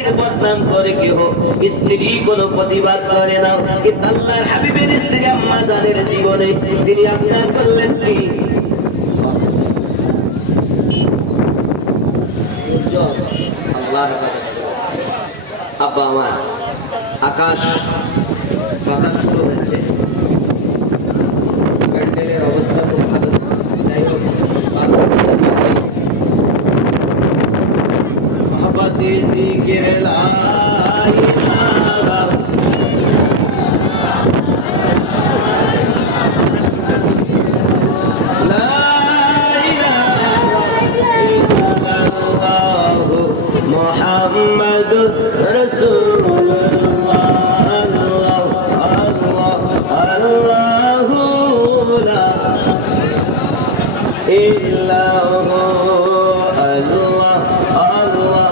স্বামীর বদনাম করে কেহ, স্ত্রী কোনো প্রতিবাদ করে না, কিন্তু আল্লাহর হাবিবের স্ত্রী আম্মা জানের জীবনে তিনি আপনার বললেন কি আব্বা আমার আকাশ বাতাস শুরু হয়েছে, প্যান্ডেলের অবস্থা খুব ভালো না, যাই হোক মহাব্বতে জিকির লা ইলাহা মুহাম্মাদুর রাসূলুল্লাহ আল্লাহ আল্লাহ আল্লাহু লা ইল্লাহু আল্লাহ আল্লাহ।